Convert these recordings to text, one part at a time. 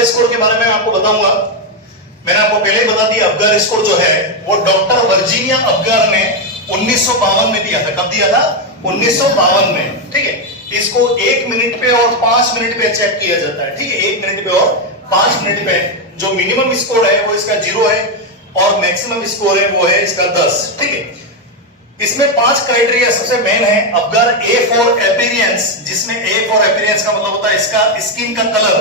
अफगार score के बारे में आपको बताऊंगा। मैंने आपको पहले ही बता दिया, अफगार स्कोर जो है वो डॉक्टर वर्जीनिया अफगार ने 1952 में दिया था। कब दिया था? 1952 में। ठीक है, इसको 1 मिनट पे और 5 मिनट पे चेक किया जाता है। ठीक है, 1 मिनट पे और 5 मिनट पे जो मिनिमम स्कोर है वो इसका 0 है और मैक्सिमम स्कोर है वो है इसका 10। ठीक है, इसमें 5 क्राइटेरिया सबसे मेन है। अफगार ए फॉर अपीयरेंस, जिसमें ए फॉर अपीयरेंस का मतलब होता है इसका स्किन का colour,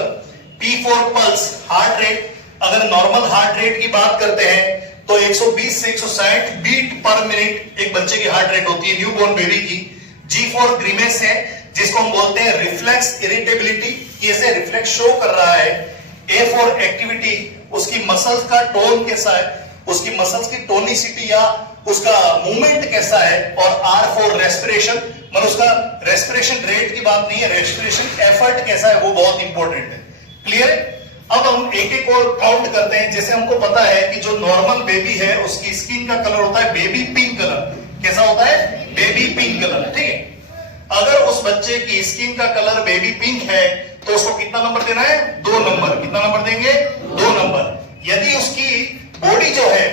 P for pulse, heart rate. अगर नॉर्मल हार्ट रेट की बात करते हैं तो 120 से 160 बीट पर मिनट एक बच्चे की हार्ट रेट होती है न्यूबॉर्न बेबी की। जी फॉर ग्रीमेस है, जिसको हम बोलते हैं रिफ्लेक्स इरिटेबिलिटी, कैसे रिफ्लेक्स शो कर रहा है। ए फॉर एक्टिविटी, उसकी मसल्स का टोन कैसा है, उसकी मसल्स की टोनिसिटी या उसका मूवमेंट कैसा है। और आर फॉर रेस्पिरेशन, मतलब उसका रेस्पिरेशन रेट की बात नहीं है, रेस्पिरेशन एफर्ट कैसा है, वो बहुत इंपॉर्टेंट है। क्लियर है? अब हम एक एक और काउंट करते हैं। जैसे हमको पता है कि जो नॉर्मल बेबी है उसकी स्किन का कलर होता है बेबी पिंक कलर। कैसा होता है? Baby pink colour. ठीक है, अगर उस बच्चे की स्किन का कलर बेबी पिंक है तो उसको कितना नंबर देना है? 2 नंबर। कितना नंबर देंगे? 2 नंबर। यदि उसकी बॉडी जो है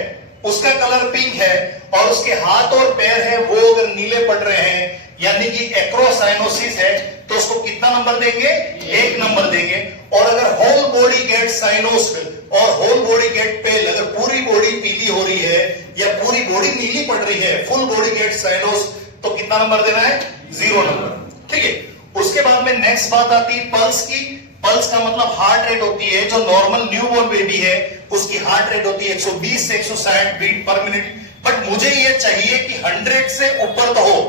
उसका कलर पिंक है और उसके हाथ और पैर है वो अगर नीले पड़ रहे हैं, यानी कि एक्रोसाइनोसिस है, तो उसको कितना नंबर देंगे? 1 नंबर देंगे। और अगर होल बॉडी गेट साइनोस्ड और होल बॉडी गेट पेल, अगर पूरी बॉडी पीली हो रही है या पूरी बॉडी नीली पड़ रही है, फुल बॉडी गेट साइनोस, तो कितना नंबर देना है? 0 नंबर। ठीक है, उसके बाद में नेक्स्ट बात आती है पल्स की। पल्स का मतलब हार्ट रेट होती है, जो नॉर्मल न्यूबॉर्न बेबी है उसकी हार्ट रेट होती है 120 से 160 बीट पर मिनट। बट मुझे ये चाहिए कि 100 से ऊपर तो हो।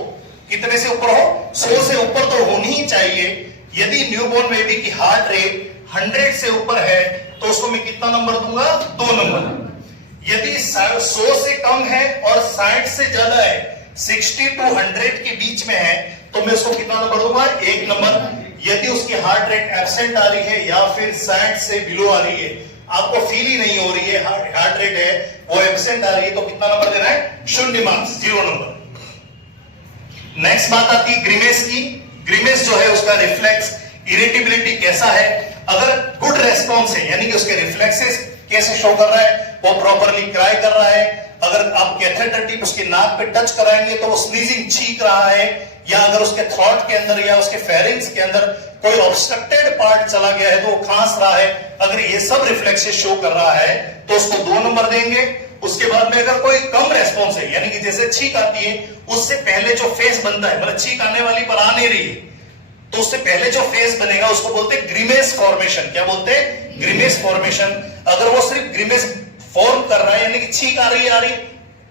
कितने से ऊपर हो? 100 से ऊपर तो होनी ही चाहिए। यदि न्यूबॉर्न बेबी की हार्ट रेट 100 से ऊपर है तो उसको मैं कितना नंबर दूंगा? 2 नंबर। यदि 100 से कम है और 60 से ज्यादा है, 60 to 100 के बीच में है, तो मैं उसको कितना नंबर दूंगा? 1 नंबर। यदि उसकी हार्ट रेट एब्सेंट आ रही है या फिर 60 से बिलो आ रही है, आपको फील ही नहीं हो रही है, हार्ट रेट है वो एब्सेंट आ रही है, तो कितना नंबर देना है? 0 मार्क्स, 0 नंबर। नेक्स्ट बात आती है ग्रीमेस की। ग्रीमेस जो है उसका रिफ्लेक्स इरिटेबिलिटी कैसा है। अगर गुड रेस्पॉन्स है, यानी कि उसके रिफ्लेक्सेस कैसे शो कर रहा है, वो प्रॉपरली क्राई कर रहा है। अगर आप कैथेटर टिप उसके नाक पे टच कराएंगे तो वो स्नीजिंग छींक रहा है, या अगर उसके थ्रोट के अंदर या उसके फेरिंग्स के अंदर कोई ऑब्स्ट्रक्टेड पार्ट चला गया है तो वो खांस रहा है, अगर ये सब रिफ्लेक्सेस शो कर रहा है तो उसको 2 नंबर देंगे। उसके बाद में अगर कोई कम रेस्पॉन्स है, यानी कि जैसे छींक आती है उससे पहले जो फेस बनता है, मतलब छींक आने वाली पर आ नहीं रही है, तो उससे पहले जो फेस बनेगा उसको बोलते हैं ग्रीमेस फॉर्मेशन। क्या बोलते हैं? ग्रीमेस फॉर्मेशन। अगर वो सिर्फ ग्रीमेस फॉर्म कर रहा है, यानी कि छींक आ रही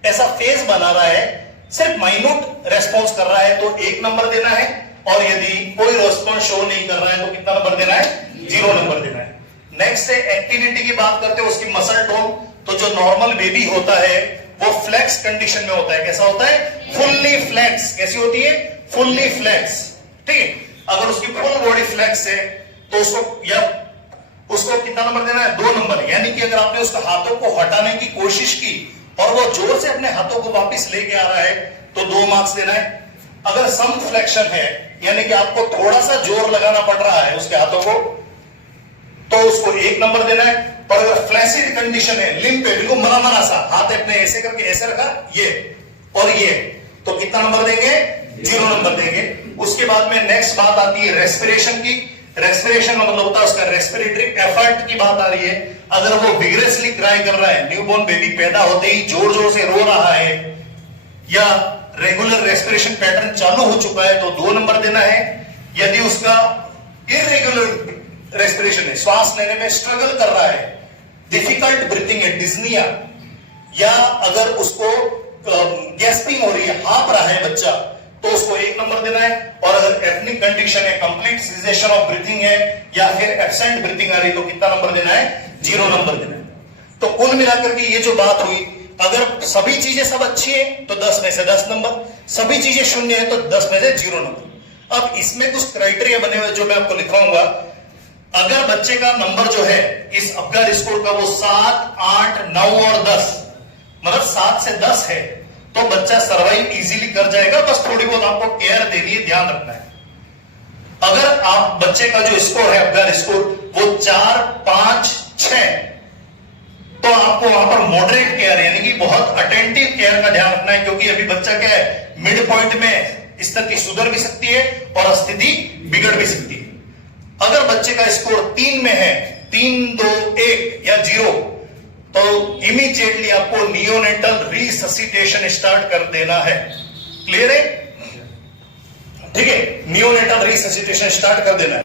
ऐसा फेस बना रहा है, सिर्फ माइन्यूट रेस्पॉन्स कर रहा है, तो 1 नंबर देना है। और यदि कोई रेस्पॉन्स शो नहीं कर रहा है तो कितना नंबर देना है? 0 नंबर देना है। नेक्स्ट है एक्टिविटी की बात करते हैं, उसकी मसल टोन। तो जो नॉर्मल बेबी होता है वो फ्लेक्स कंडीशन में होता है। कैसा होता है? Fully flex. कैसी होती है? Fully flex. ठीक है, अगर उसकी फुल बॉडी फ्लेक्स है तो उसको कितना नंबर देना है? 2 नंबर। यानी कि अगर आपने उसके हाथों को हटाने की कोशिश की और वो जोर से अपने हाथों को वापस लेके आ रहा है तो 2 मार्क्स देना है। अगर सम फ्लेक्शन है, यानी कि आपको थोड़ा सा जोर लगाना पड़ रहा है उसके हाथों को, तो उसको 1 नंबर देना है। पर अगर फ्लैसिड कंडीशन है, लिम्प है, बिल्कुल मरा मरा सा, हाथ अपने ऐसे करके ऐसे रखा, ये और ये, तो कितना नंबर देंगे? 0 नंबर देंगे। उसके बाद में नेक्स्ट बात आती है रेस्पिरेशन की। रेस्पिरेशन का मतलब होता है उसका रेस्पिरेटरी एफर्ट की बात आ रही है। अगर वो विगरसली क्राई कर रहा है, न्यूबॉर्न बेबी पैदा होते ही जोर जोर से रो रहा है, या रेगुलर रेस्पिरेशन पैटर्न चालू हो चुका है, तो 2 नंबर देना है। यदि उसका इरेगुलर रेस्पिरेशन है, श्वास लेने में स्ट्रगल कर रहा है, डिफिकल्ट ब्रीथिंग है, डिस्निया, या अगर उसको गैस्पिंग हो रही है, हाँफ रहा है बच्चा, तो उसको 1 नंबर देना है। और अगर एथनिक कंडीशन है, कंप्लीट सीजेशन ऑफ ब्रीथिंग है, या फिर एब्सेंट ब्रीथिंग आ रही, तो कितना नंबर देना है? 0 नंबर देना है। तो कुल मिलाकर के ये जो बात हुई, अगर सभी चीजें सब अच्छी है तो 10 में से 10 नंबर, सभी चीजें 0 है तो 10 में से 0 नंबर। अब इसमें कुछ क्राइटेरिया बने हुए जो मैं आपको लिखाऊंगा। अगर बच्चे का नंबर जो है इस अफगार स्कोर का वो 7, 8, 9 और 10, मतलब 7 से 10 है, तो बच्चा सर्वाइव इजीली कर जाएगा। बस थोड़ी बहुत आपको केयर देनी है, ध्यान रखना है। अगर आप बच्चे का जो स्कोर है अबगार स्कोर वो 4, 5, 6, तो आपको वहां पर मॉडरेट केयर यानी कि बहुत अटेंटिव केयर का ध्यान रखना है, क्योंकि अभी बच्चा क्या है मिड पॉइंट में स्थिति सुधर भी सकती है और स्थिति बिगड़ भी सकती है। अगर बच्चे का स्कोर 3 में है, 3, 2, 1 या 0, तो इमीडिएटली आपको नियोनेटल रिससिटेशन स्टार्ट कर देना है। क्लियर है? ठीक है, नियोनेटल रिससिटेशन स्टार्ट कर देना है।